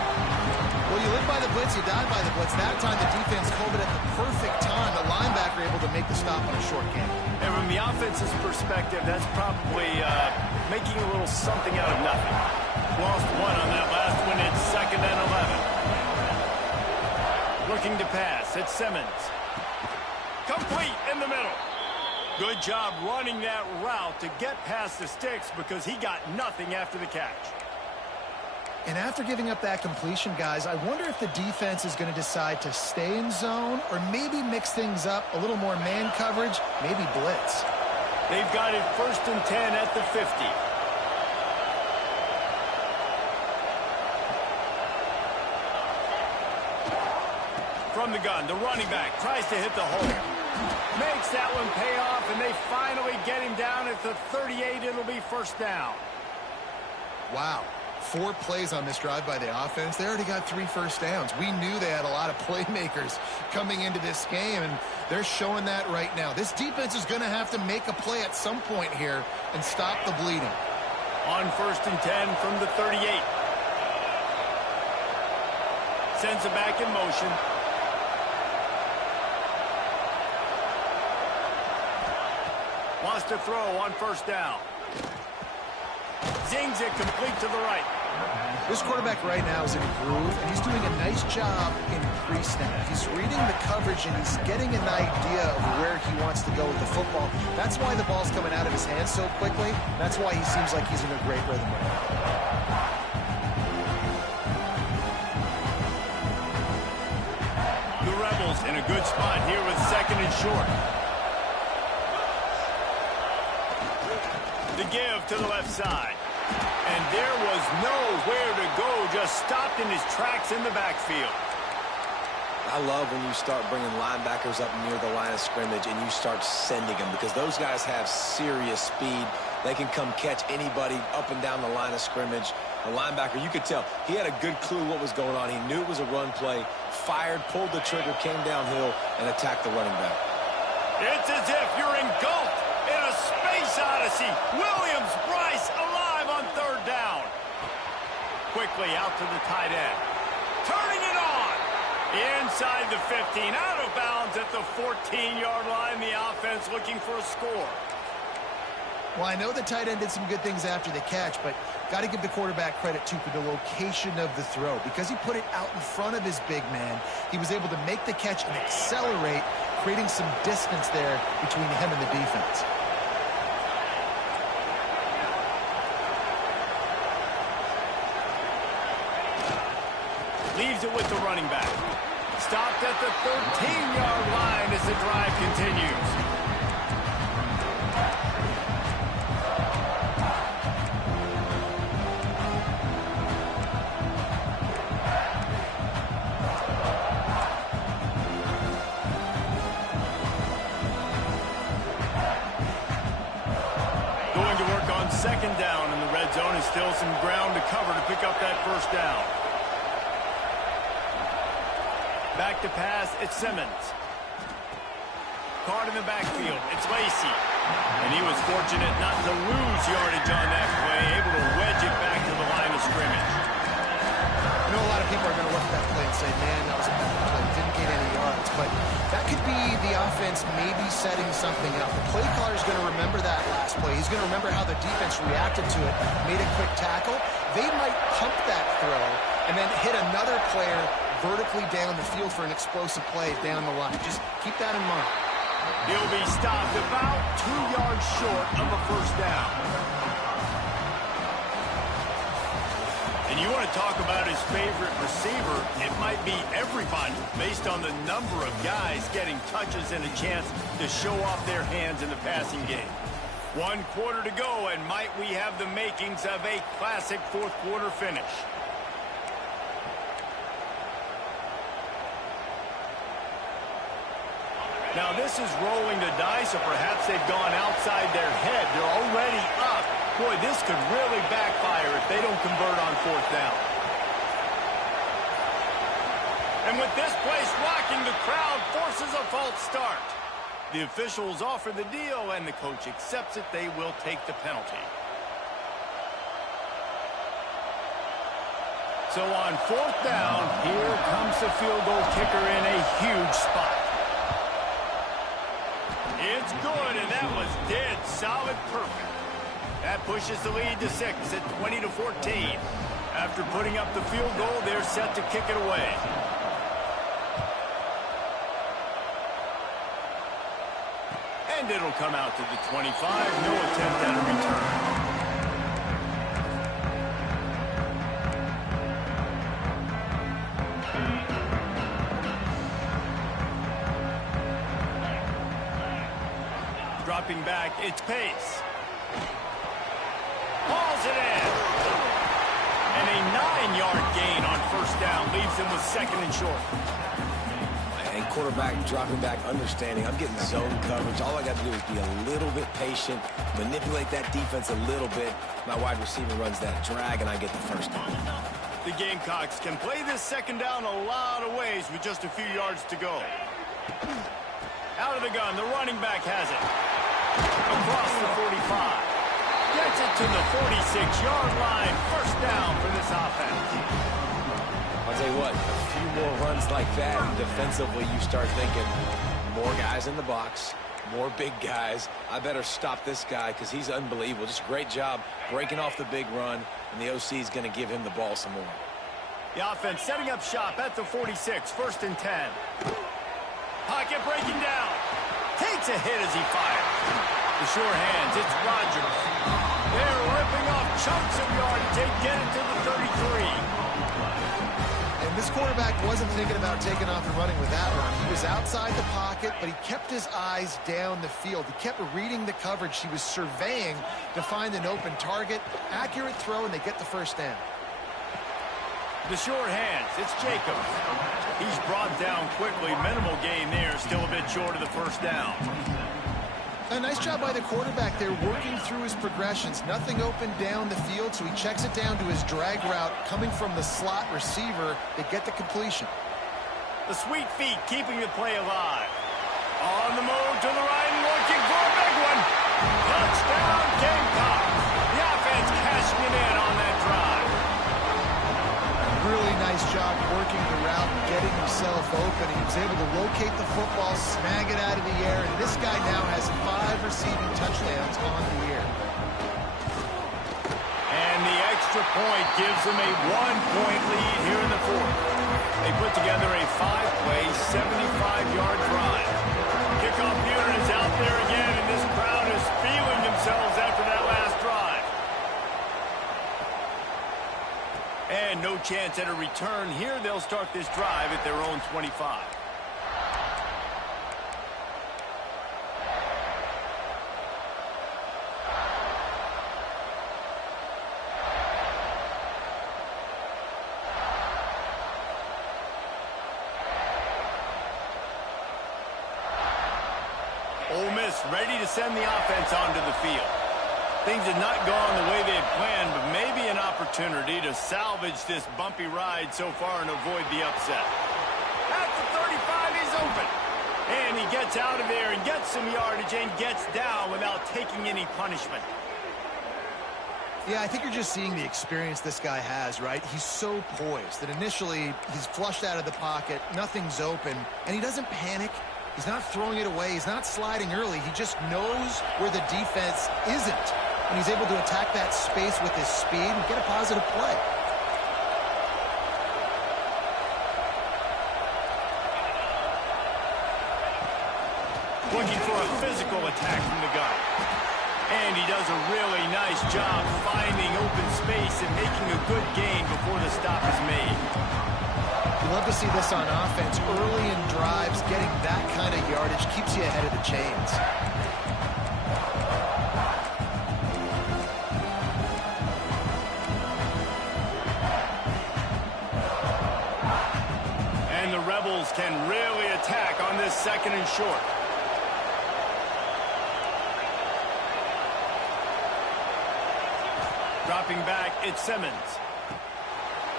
Well, you live by the blitz, you die by the blitz. That time the defense called it at the perfect time. The linebacker able to make the stop on a short game. And from the offense's perspective, that's probably making a little something out of nothing. Lost one on that last one. It's 2nd and 11. Looking to pass. It's Simmons. Complete in the middle. Good job running that route to get past the sticks because he got nothing after the catch. And after giving up that completion, guys, I wonder if the defense is going to decide to stay in zone or maybe mix things up, a little more man coverage, maybe blitz. They've got it 1st and 10 at the 50. From the gun, the running back tries to hit the hole. Makes that one pay off, and they finally get him down at the 38. It'll be first down. Wow. 4 plays on this drive by the offense. They already got 3 first downs. We knew they had a lot of playmakers coming into this game, and they're showing that right now. This defense is going to have to make a play at some point here and stop the bleeding. On 1st and 10 from the 38. Sends it back in motion. Wants to throw on first down. Zings it complete to the right. This quarterback right now is in a groove, and he's doing a nice job in pre-snap. He's reading the coverage, and he's getting an idea of where he wants to go with the football. That's why the ball's coming out of his hands so quickly. That's why he seems like he's in a great rhythm right now. The Rebels in a good spot here with 2nd and short. The give to the left side. And there was nowhere to go, just stopped in his tracks in the backfield. I love when you start bringing linebackers up near the line of scrimmage and you start sending them, because those guys have serious speed. They can come catch anybody up and down the line of scrimmage. The linebacker, you could tell, he had a good clue what was going on. He knew it was a run play, fired, pulled the trigger, came downhill, and attacked the running back. It's as if you're engulfed in a space odyssey. Williams-Brice alive on third down. Quickly out to the tight end. Turning it on. Inside the 15, out of bounds at the 14-yard line. The offense looking for a score. Well, I know the tight end did some good things after the catch, but got to give the quarterback credit, too, for the location of the throw. Because he put it out in front of his big man, he was able to make the catch and accelerate, creating some distance there between him and the defense. Leaves it with the running back. Stopped at the 13-yard line as the drive continues. Going to work on second down in the red zone, and still some ground to cover to pick up that first down. Back to pass, it's Simmons. Caught in the backfield, it's Lacy. And he was fortunate not to lose yardage on that play, able to wedge it back to the line of scrimmage. I know a lot of people are going to look at that play and say, man, that was a bad play, didn't get any yards. But that could be the offense maybe setting something up. The play caller is going to remember that last play. He's going to remember how the defense reacted to it, made a quick tackle. They might pump that throw and then hit another player vertically down the field for an explosive play down the line. Just keep that in mind. He'll be stopped about 2 yards short of a first down. And you want to talk about his favorite receiver, it might be everybody based on the number of guys getting touches and a chance to show off their hands in the passing game. 1 quarter to go, and might we have the makings of a classic fourth quarter finish. Now this is rolling the dice, or perhaps they've gone outside their head. They're already up. Boy, this could really backfire if they don't convert on fourth down. And with this place rocking, the crowd forces a false start. The officials offer the deal, and the coach accepts it. They will take the penalty. So on fourth down, here comes the field goal kicker in a huge spot. It's good, and that was dead solid perfect. That pushes the lead to 6 at 20-14. After putting up the field goal, they're set to kick it away. And it'll come out to the 25. No attempt at a return. Dropping back, it's Pace. Hauls it in. And a 9-yard gain on first down leaves him with second and short. And quarterback dropping back, understanding, I'm getting zone coverage. All I got to do is be a little bit patient, manipulate that defense a little bit. My wide receiver runs that drag, and I get the first down. The Gamecocks can play this second down a lot of ways with just a few yards to go. Out of the gun, the running back has it. Across the 45. Gets it to the 46-yard line. First down for this offense. I'll tell you what, a few more runs like that, and defensively you start thinking, more guys in the box, more big guys. I better stop this guy because he's unbelievable. Just a great job breaking off the big run, and the OC is going to give him the ball some more. The offense setting up shop at the 46, first and 10. Pocket breaking down. Takes a hit as he fires. The sure hands, it's Rodgers. They're ripping off chunks of yardage. They get it to the 33. And this quarterback wasn't thinking about taking off and running with that one. He was outside the pocket, but he kept his eyes down the field. He kept reading the coverage. He was surveying to find an open target. Accurate throw, and they get the first down. The sure hands, it's Jacobs. He's brought down quickly. Minimal gain there. Still a bit short of the first down. A nice job by the quarterback there, working through his progressions. Nothing open down the field, so he checks it down to his drag route coming from the slot receiver to get the completion. The sweet feet keeping the play alive. On the move to the right and looking for a big one. Touchdown, Gamecocks. The offense cashing it in on that drive. Really nice job working the route and getting himself open. He was able to locate the football, snag it out of the air, and this guy now has 5 receiving touchdowns on the year. And the extra point gives them a 1-point lead here in the fourth. They put together a 5-play, 75-yard drive. Kickoff unit is out there again, and this crowd is feeling themselves after that last drive. And no chance at a return here. They'll start this drive at their own 25. Ole Miss ready to send the offense onto the field. Things had not gone the way they had planned, but maybe an opportunity to salvage this bumpy ride so far and avoid the upset. At the 35, he's open. And he gets out of there and gets some yardage and gets down without taking any punishment. Yeah, I think you're just seeing the experience this guy has, right? He's so poised that initially he's flushed out of the pocket, nothing's open, and he doesn't panic. He's not throwing it away. He's not sliding early. He just knows where the defense isn't. And he's able to attack that space with his speed and get a positive play. Looking for a physical attack from the gun. And he does a really nice job finding open space and making a good gain before the stop is made. You love to see this on offense. Early in drives, getting that kind of yardage keeps you ahead of the chains. And the Rebels can really attack on this 2nd and short. Dropping back, it's Simmons.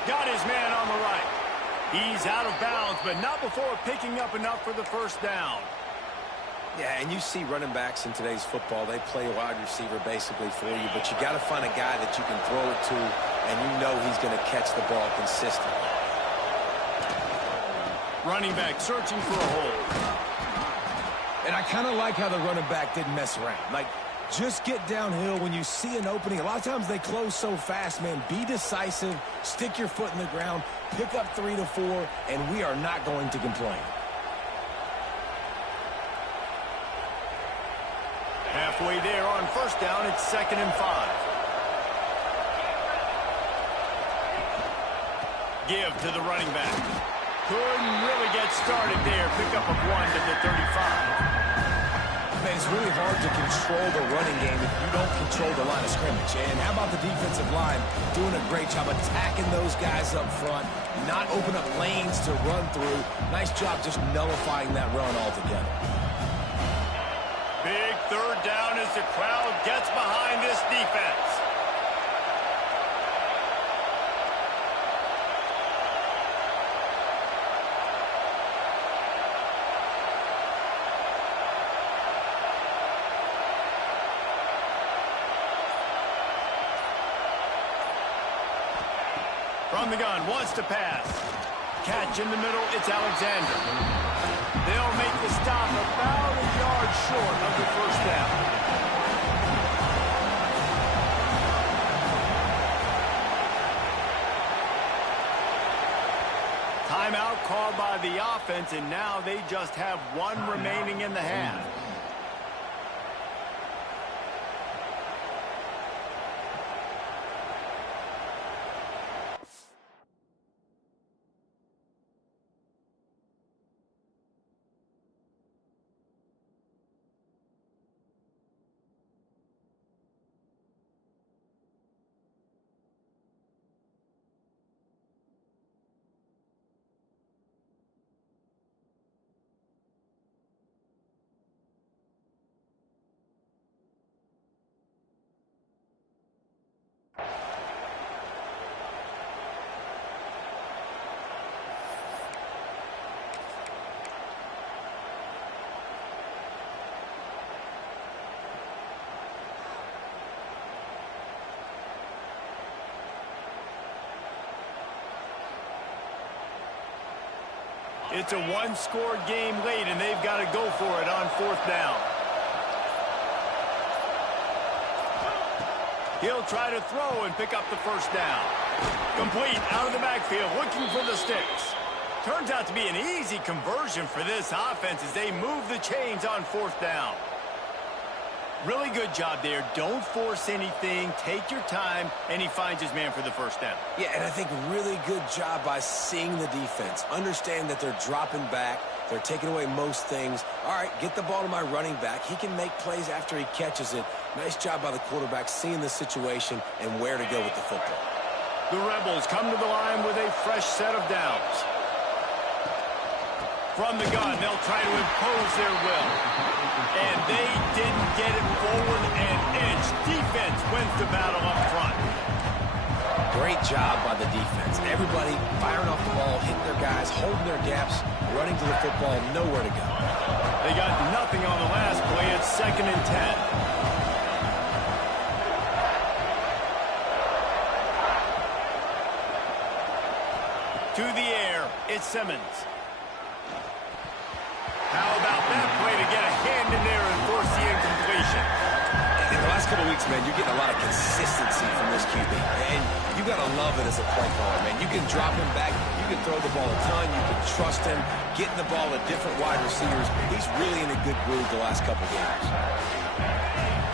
Got his man on the right. He's out of bounds, but not before picking up enough for the first down. Yeah, and you see running backs in today's football, they play a wide receiver basically for you, but you got to find a guy that you can throw it to, and you know he's going to catch the ball consistently. Running back searching for a hole. And I kind of like how the running back didn't mess around. Like, just get downhill when you see an opening. A lot of times they close so fast, man. Be decisive, stick your foot in the ground, pick up 3 to 4, and we are not going to complain. Halfway there on first down, it's 2nd and 5. Give to the running back. Couldn't really get started there. Pick up a 1 to the 35. Man, it's really hard to control the running game if you don't control the line of scrimmage. And how about the defensive line doing a great job attacking those guys up front, not open up lanes to run through. Nice job just nullifying that run altogether. Big 3rd down as the crowd gets behind this defense. From the gun, wants to pass. Catch in the middle, it's Alexander. They'll make the stop about a yard short of the first down. Timeout called by the offense, and now they just have 1 remaining in the half. It's a one-score game late, and they've got to go for it on 4th down. He'll try to throw and pick up the 1st down. Complete out of the backfield, looking for the sticks. Turns out to be an easy conversion for this offense as they move the chains on 4th down. Really good job there. Don't force anything. Take your time, and he finds his man for the 1st down. Yeah, and I think really good job by seeing the defense. Understand that they're dropping back. They're taking away most things. All right, get the ball to my running back. He can make plays after he catches it. Nice job by the quarterback seeing the situation and where to go with the football. The Rebels come to the line with a fresh set of downs. From the gun, they'll try to impose their will. And they didn't get it forward an inch. Defense wins the battle up front. Great job by the defense. Everybody firing off the ball, hitting their guys, holding their gaps, running to the football, nowhere to go. They got nothing on the last play. It's 2nd and 10. To the air, it's Simmons. How about that play to get a hand in there and force the incompletion? In the last couple of weeks, man, you're getting a lot of consistency from this QB. And you got to love it as a play caller, man. You can drop him back. You can throw the ball a ton. You can trust him. Getting the ball to different wide receivers. He's really in a good groove the last couple games.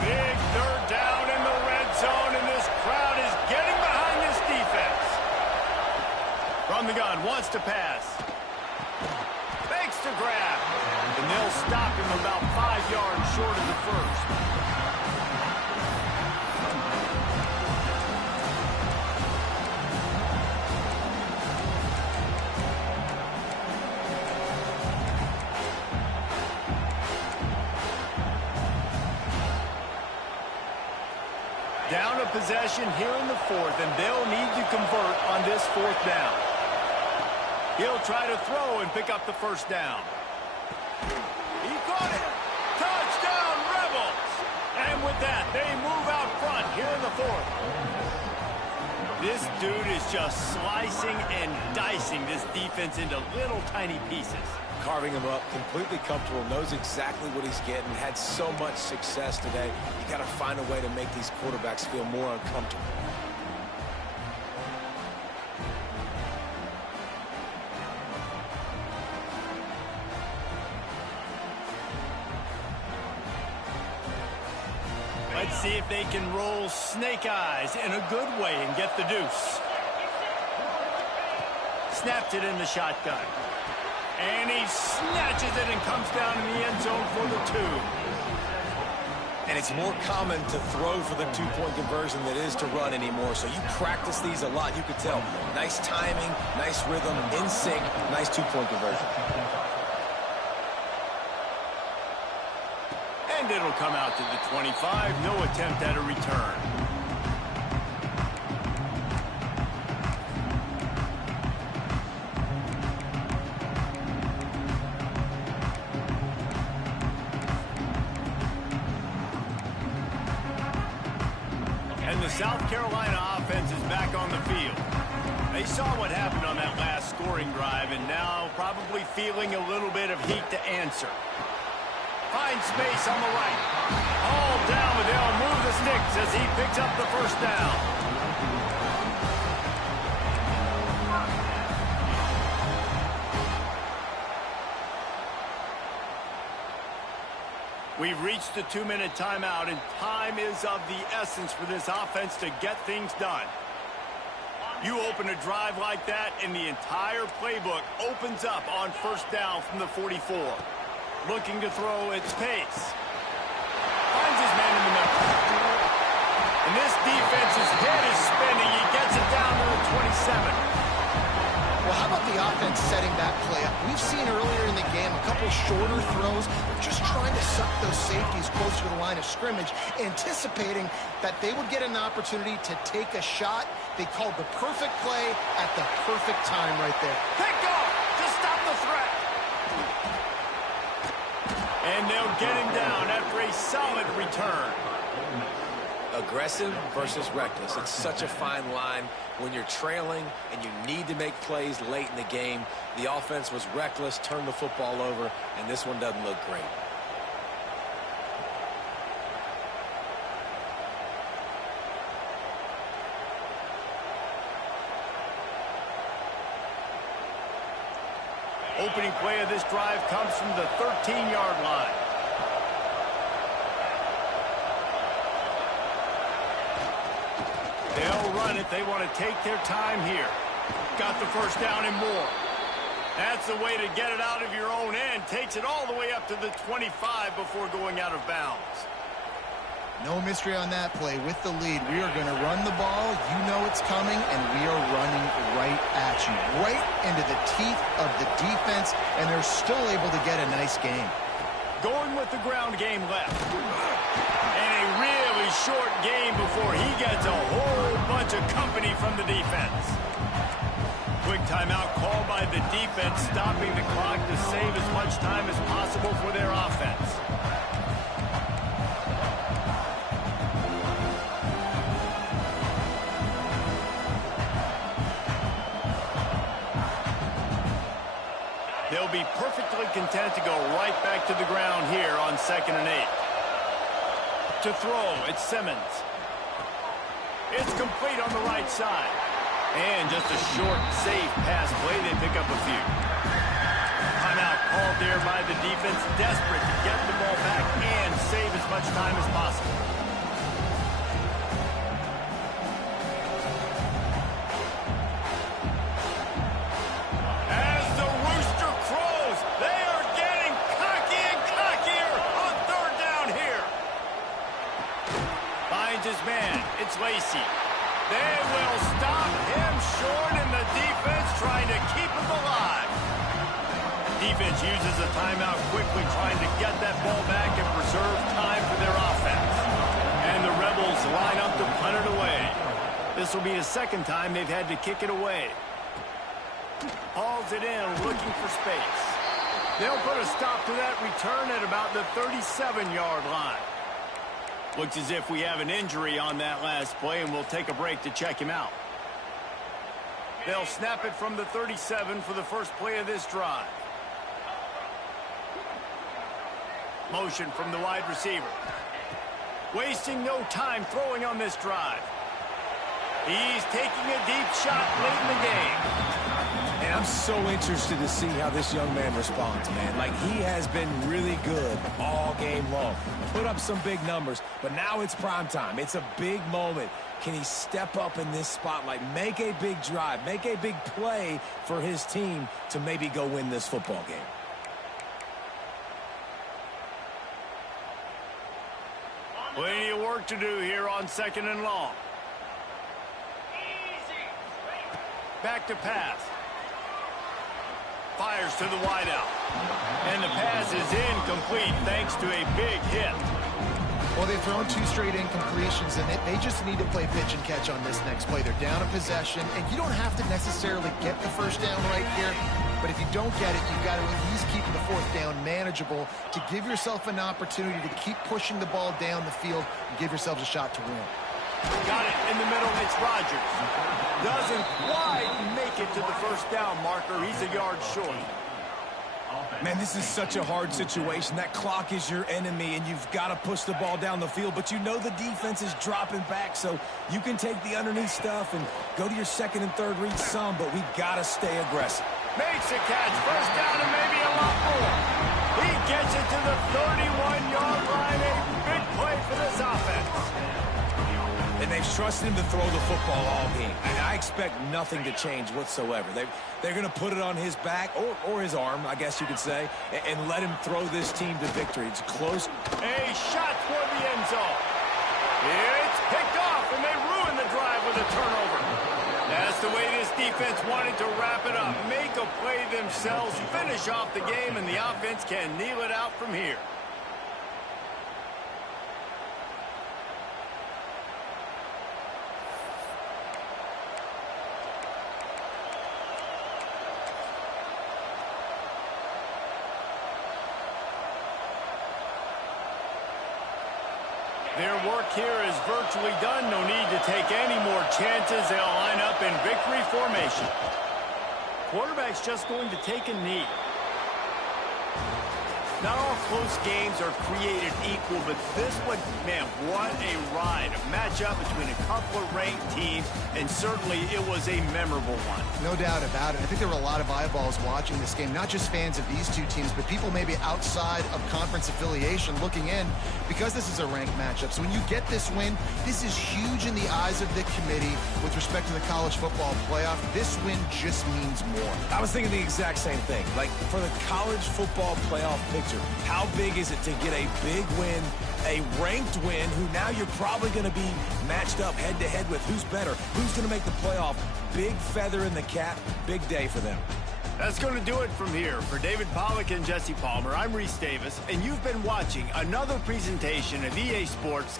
Big 3rd down in the red zone, and this crowd is getting behind this defense. From the gun, wants to pass. Fakes to grab. And they'll stop him about 5 yards short of the 1st. Down a possession here in the 4th, and they'll need to convert on this 4th down. He'll try to throw and pick up the 1st down. He caught it. Touchdown, Rebels! And with that, they move out front here in the 4th. This dude is just slicing and dicing this defense into little tiny pieces. Carving him up, completely comfortable, knows exactly what he's getting, had so much success today. You got to find a way to make these quarterbacks feel more uncomfortable. Let's see if they can roll snake eyes in a good way and get the deuce. Snapped it in the shotgun. And he snatches it and comes down in the end zone for the 2. And it's more common to throw for the 2-point conversion than it is to run anymore. So you practice these a lot. You could tell. Nice timing, nice rhythm, in sync, nice 2-point conversion. And it'll come out to the 25. No attempt at a return. And the South Carolina offense is back on the field. They saw what happened on that last scoring drive, and now probably feeling a little bit of heat to answer. Finds space on the right. All down, but they'll move the sticks as he picks up the 1st down. We've reached the 2-minute timeout, and time is of the essence for this offense to get things done. You open a drive like that, and the entire playbook opens up on 1st down from the 44. Looking to throw its pace. Finds his man in the middle. And this defense's head is spinning. He gets it down to the 27. Well, how about the offense setting that play up? We've seen earlier in the game a couple shorter throws. They're just trying to suck those safeties closer to the line of scrimmage, anticipating that they would get an opportunity to take a shot. They called the perfect play at the perfect time right there. Pick off to stop the threat. And they'll get him down after a solid return. A Aggressive versus reckless. It's such a fine line when you're trailing and you need to make plays late in the game. The offense was reckless, turned the football over, and this one doesn't look great. Opening play of this drive comes from the 13-yard line. They'll run it. They want to take their time here. Got the first down and more. That's the way to get it out of your own end. Takes it all the way up to the 25 before going out of bounds. No mystery on that play. With the lead, we are going to run the ball. You know it's coming, and we are running right at you, right into the teeth of the defense, and they're still able to get a nice game. Going with the ground game left. And a really short game before he gets a whole bunch of company from the defense. Quick timeout called by the defense, stopping the clock to save as much time as possible for their offense. They'll be perfectly content to go right back to the ground here on 2nd and 8. To throw, it's Simmons. It's complete on the right side. And just a short, safe pass play. They pick up a few. Timeout called there by the defense, desperate to get the ball back and save as much time as possible. As the rooster crows, they are getting cocky and cockier on 3rd down here. Finds his man. It's Lacy. They will stop him short, and the defense trying to keep him alive. Defense uses a timeout quickly, trying to get that ball back and preserve time for their offense. And the Rebels line up to punt it away. This will be the 2nd time they've had to kick it away. Hauls it in, looking for space. They'll put a stop to that return at about the 37-yard line. Looks as if we have an injury on that last play, and we'll take a break to check him out. They'll snap it from the 37 for the first play of this drive. Motion from the wide receiver. Wasting no time throwing on this drive. He's taking a deep shot late in the game. And I'm so interested to see how this young man responds, man. Like, he has been really good all game long. Put up some big numbers, but now it's prime time. It's a big moment. Can he step up in this spotlight, make a big drive, make a big play for his team to maybe go win this football game? Plenty of work to do here on 2nd and long. Back to pass. Fires to the wideout. And the pass is incomplete thanks to a big hit. Well, they've thrown 2 straight incompletions, and they just need to play pitch and catch on this next play. They're down a possession, and you don't have to necessarily get the first down right here, but if you don't get it, you've got to at least keep the 4th down manageable to give yourself an opportunity to keep pushing the ball down the field and give yourselves a shot to win. Got it in the middle. It's Rodgers. Doesn't quite make it to the first down marker. He's a yard short. Man, this is such a hard situation. That clock is your enemy, and you've got to push the ball down the field. But you know the defense is dropping back, so you can take the underneath stuff and go to your 2nd and 3rd read some, but we've got to stay aggressive. Makes a catch. First down and maybe a lot more. He gets it to the 31-yard line. A big play for this offense. And they've trusted him to throw the football all game. And I expect nothing to change whatsoever. They're going to put it on his back, or his arm, I guess you could say, and let him throw this team to victory. It's close. A shot toward the end zone. It's picked off, and they ruin the drive with a turnover. That's the way this defense wanted to wrap it up. Make a play themselves, finish off the game, and the offense can kneel it out from here. Their work here is virtually done. No need to take any more chances. They'll line up in victory formation. Quarterback's just going to take a knee. Not all close games are created equal, but this one, man, what a ride. A matchup between a couple of ranked teams, and certainly it was a memorable one. No doubt about it. I think there were a lot of eyeballs watching this game, not just fans of these two teams, but people maybe outside of conference affiliation looking in because this is a ranked matchup. So when you get this win, this is huge in the eyes of the committee with respect to the college football playoff. This win just means more. I was thinking the exact same thing. Like, for the college football playoff picture, how big is it to get a big win, a ranked win, who now you're probably going to be matched up head-to-head with who's better, who's going to make the playoff. Big feather in the cap, big day for them. That's going to do it from here. For David Pollack and Jesse Palmer, I'm Reese Davis, and you've been watching another presentation of EA Sports